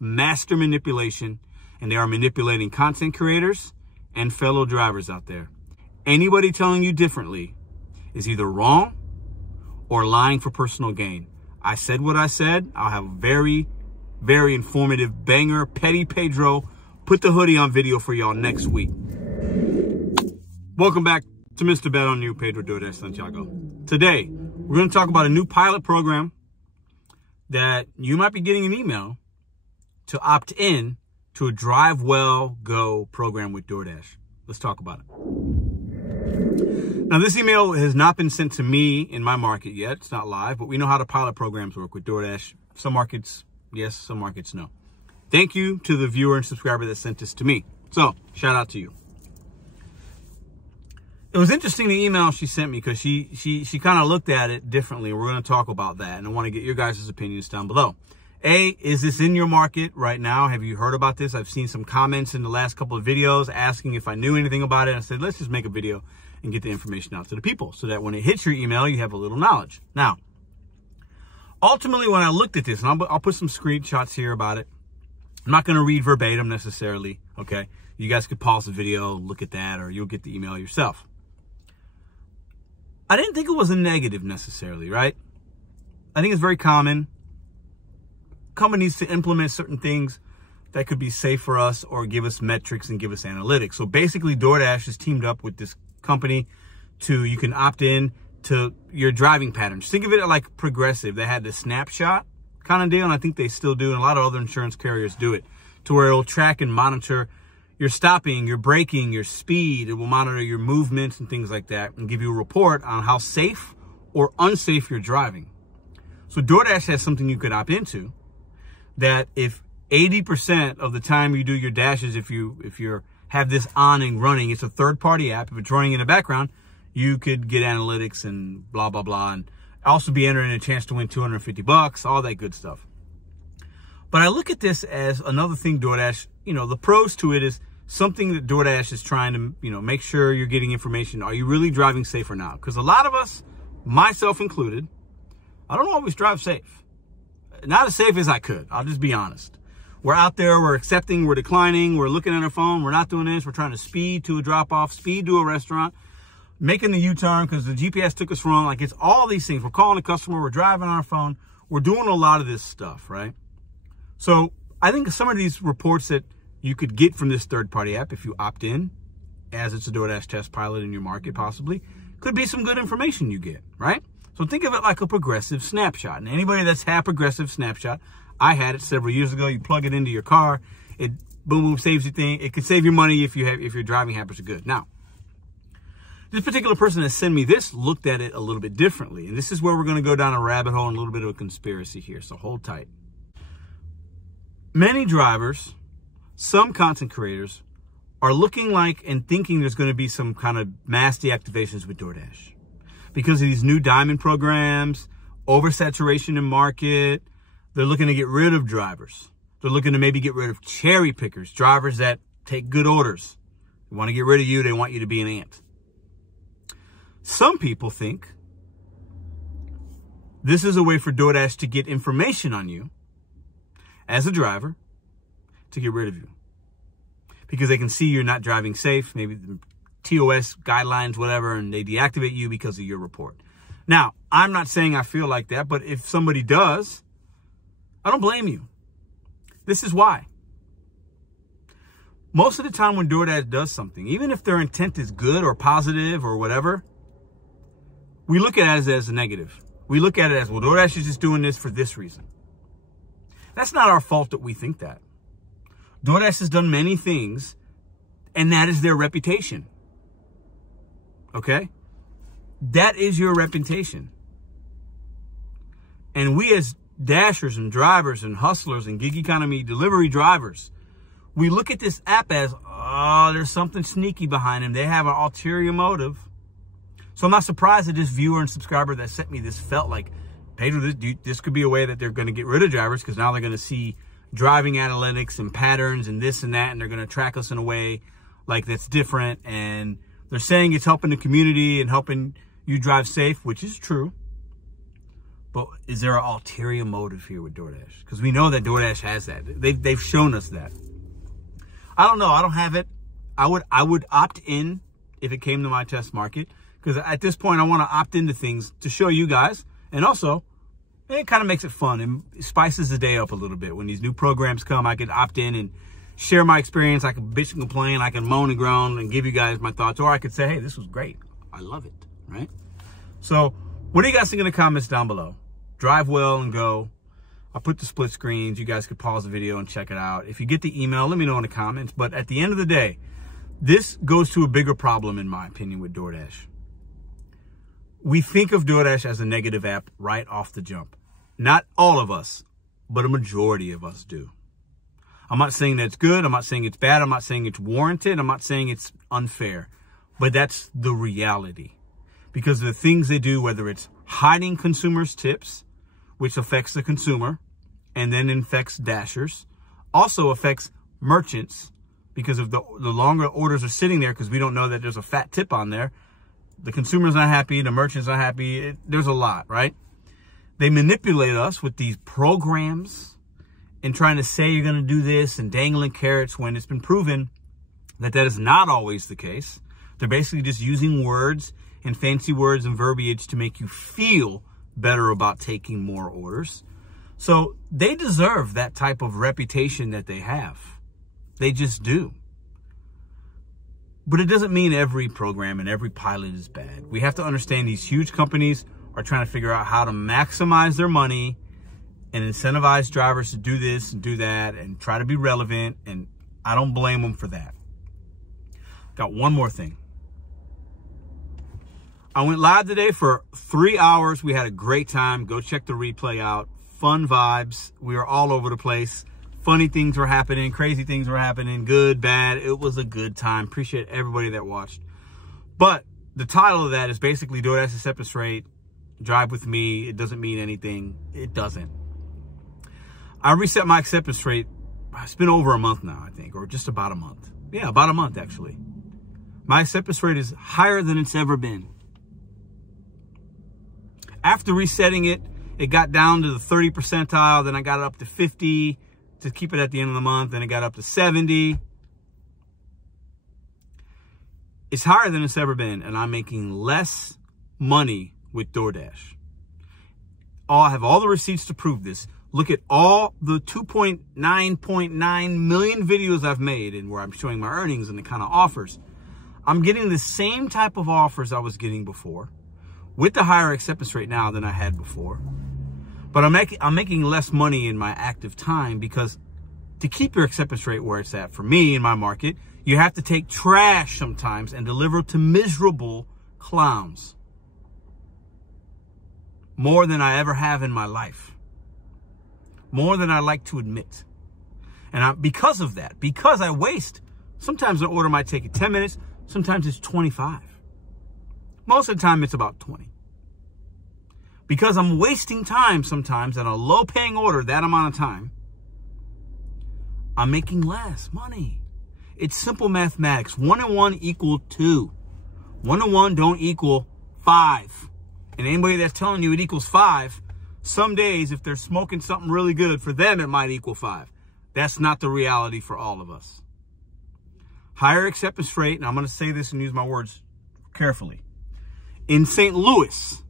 master manipulation, and they are manipulating content creators and fellow drivers out there. Anybody telling you differently is either wrong or lying for personal gain. I said what I said. I'll have a very, very informative banger, Petty Pedro, put the hoodie on video for y'all next week. Welcome back to Mr.BetonYou, Pedro Doordash Santiago. Today, we're going to talk about a new pilot program that you might be getting an email to opt in to a Drive Well Go program with Doordash. Let's talk about it. Now, this email has not been sent to me in my market yet. It's not live, but we know how the pilot programs work with Doordash. Some markets, yes, some markets, no. Thank you to the viewer and subscriber that sent this to me. So, shout out to you. It was interesting, the email she sent me, because she kind of looked at it differently. We're going to talk about that, and I want to get your guys' opinions down below. A, is this in your market right now? Have you heard about this? I've seen some comments in the last couple of videos asking if I knew anything about it. I said, let's just make a video and get the information out to the people so that when it hits your email, you have a little knowledge. Now, ultimately, when I looked at this, and I'll put some screenshots here about it. I'm not going to read verbatim necessarily, okay? You guys could pause the video, look at that, or you'll get the email yourself. I didn't think it was a negative necessarily, right? I think it's very common. Companies to implement certain things that could be safe for us or give us metrics and give us analytics. So basically, Doordash has teamed up with this company you can opt in to your driving patterns. Think of it like Progressive. They had the snapshot kind of deal, and I think they still do, and a lot of other insurance carriers do it, to where it'll track and monitor your stopping, your braking, your speed. It will monitor your movements and things like that and give you a report on how safe or unsafe you're driving. So Doordash has something you could opt into that if 80% of the time you do your dashes, if you have this on and running, it's a third-party app. If it's running in the background, you could get analytics and blah, blah, blah, and also be entering a chance to win $250, all that good stuff. But I look at this as another thing Doordash, the pros to it is something that Doordash is trying to, make sure you're getting information. Are you really driving safe or not? Because a lot of us, myself included, I don't always drive safe. Not as safe as I could. I'll just be honest. We're out there, we're accepting, we're declining, we're looking at our phone, we're not doing this, we're trying to speed to a drop-off, speed to a restaurant, making the U-turn because the GPS took us wrong. Like, it's all these things. We're calling a customer, we're driving on our phone, we're doing a lot of this stuff, right? So I think some of these reports that you could get from this third-party app, if you opt in, as it's a Doordash test pilot in your market possibly, could be some good information you get, right? So think of it like a Progressive snapshot. And anybody that's had Progressive snapshot, I had it several years ago. You plug it into your car, it boom, boom, saves your thing. It could save you money if your driving habits are good. Now, this particular person that sent me this looked at it a little bit differently. And this is where we're going to go down a rabbit hole and a little bit of a conspiracy here. So hold tight. Many drivers, some content creators, are looking like and thinking there's going to be some kind of mass deactivations with Doordash because of these new diamond programs, oversaturation in market. They're looking to get rid of drivers. They're looking to maybe get rid of cherry pickers, drivers that take good orders. They want to get rid of you. They want you to be an ant. Some people think this is a way for Doordash to get information on you as a driver to get rid of you because they can see you're not driving safe, maybe the TOS guidelines, whatever, and they deactivate you because of your report. Now, I'm not saying I feel like that, but if somebody does, I don't blame you. This is why. Most of the time when Doordash does something, even if their intent is good or positive or whatever, we look at it as a negative. We look at it as, well, Doordash is just doing this for this reason. That's not our fault that we think that. Doordash has done many things, and that is their reputation. Okay? That is your reputation. And we as dashers and drivers and hustlers and gig economy delivery drivers, we look at this app as, oh, there's something sneaky behind them. They have an ulterior motive. So I'm not surprised that this viewer and subscriber that sent me this felt like, Pedro, this could be a way that they're going to get rid of drivers because now they're going to see driving analytics and patterns and this and that, and they're going to track us in a way like that's different. And they're saying it's helping the community and helping you drive safe, which is true. But is there an ulterior motive here with DoorDash? Because we know that DoorDash has that. They've shown us that. I don't know. I don't have it. I would opt in if it came to my test market. Because at this point, I want to opt into things to show you guys. And also, it kind of makes it fun and spices the day up a little bit. When these new programs come, I can opt in and share my experience. I can bitch and complain. I can moan and groan and give you guys my thoughts. Or I could say, hey, this was great. I love it, right? So what do you guys think in the comments down below? Drive well and go. I'll put the split screens. You guys could pause the video and check it out. If you get the email, let me know in the comments. But at the end of the day, this goes to a bigger problem, in my opinion, with DoorDash. We think of DoorDash as a negative app right off the jump. Not all of us, but a majority of us do. I'm not saying that it's good. I'm not saying it's bad. I'm not saying it's warranted. I'm not saying it's unfair. But that's the reality. Because of the things they do, whether it's hiding consumers' tips, which affects the consumer, and then infects dashers, also affects merchants, because of the longer orders are sitting there, because we don't know that there's a fat tip on there. The consumer's not happy, the merchant's not happy. There's a lot, right? They manipulate us with these programs and trying to say you're going to do this and dangling carrots when it's been proven that that is not always the case. They're basically just using words and fancy words and verbiage to make you feel better about taking more orders. So they deserve that type of reputation that they have. They just do. But it doesn't mean every program and every pilot is bad. We have to understand these huge companies are trying to figure out how to maximize their money and incentivize drivers to do this and do that and try to be relevant. And I don't blame them for that. Got one more thing. I went live today for 3 hours. We had a great time. Go check the replay out. Fun vibes. We were all over the place. Funny things were happening. Crazy things were happening. Good, bad. It was a good time. Appreciate everybody that watched. But the title of that is basically DoorDash acceptance rate. Drive with me. It doesn't mean anything. It doesn't. I reset my acceptance rate. It's been over a month now, I think, or just about a month. Yeah, about a month, actually. My acceptance rate is higher than it's ever been. After resetting it, it got down to the 30 percentile. Then I got it up to 50 to keep it at the end of the month. Then it got up to 70. It's higher than it's ever been. And I'm making less money with DoorDash. I have all the receipts to prove this. Look at all the 2.9 million videos I've made and where I'm showing my earnings and the kind of offers. I'm getting the same type of offers I was getting before, with the higher acceptance rate now than I had before. But I'm making less money in my active time, because to keep your acceptance rate where it's at, for me in my market, you have to take trash sometimes and deliver to miserable clowns. More than I ever have in my life. More than I like to admit. And because of that, because I waste, sometimes an order might take 10 minutes, sometimes it's 25. Most of the time, it's about 20. Because I'm wasting time sometimes on a low-paying order, that amount of time, I'm making less money. It's simple mathematics. 1 and 1 equal 2. 1 and 1 don't equal 5. And anybody that's telling you it equals 5, some days, if they're smoking something really good, for them, it might equal 5. That's not the reality for all of us. Higher acceptance rate, and I'm going to say this and use my words carefully. In St. Louis,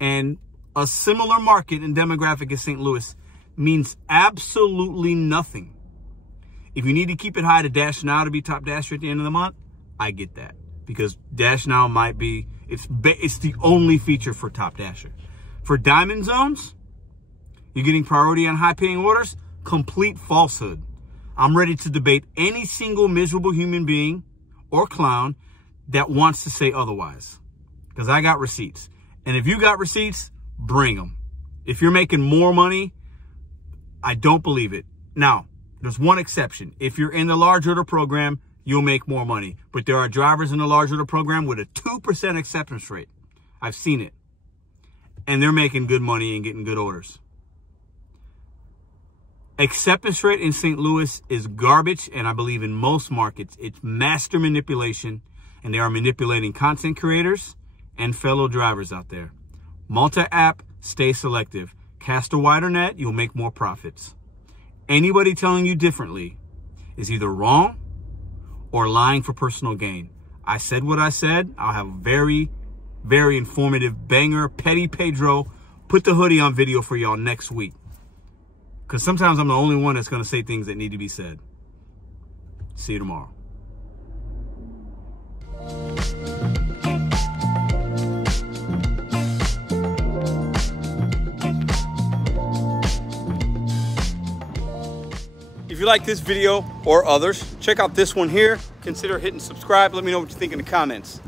and a similar market and demographic as St. Louis, means absolutely nothing. If you need to keep it high to Dash Now to be top dasher at the end of the month, I get that. Because Dash Now might be, it's the only feature for top dasher. For diamond zones, you're getting priority on high-paying orders, complete falsehood. I'm ready to debate any single miserable human being or clown that wants to say otherwise. Because I got receipts. And if you got receipts, bring them. If you're making more money, I don't believe it. Now, there's one exception. If you're in the large order program, you'll make more money. But there are drivers in the large order program with a 2% acceptance rate. I've seen it. And they're making good money and getting good orders. Acceptance rate in St. Louis is garbage, and I believe in most markets, it's master manipulation, and they are manipulating content creators and fellow drivers out there. Multi-app, Stay selective. Cast a wider net, you'll make more profits. Anybody telling you differently is either wrong or lying for personal gain. I said what I said. I'll have a very, very informative banger, Petty Pedro, put the hoodie on video for y'all next week. Because sometimes I'm the only one that's going to say things that need to be said. See you tomorrow. If you like this video or others, check out this one here. Consider hitting subscribe. Let me know what you think in the comments.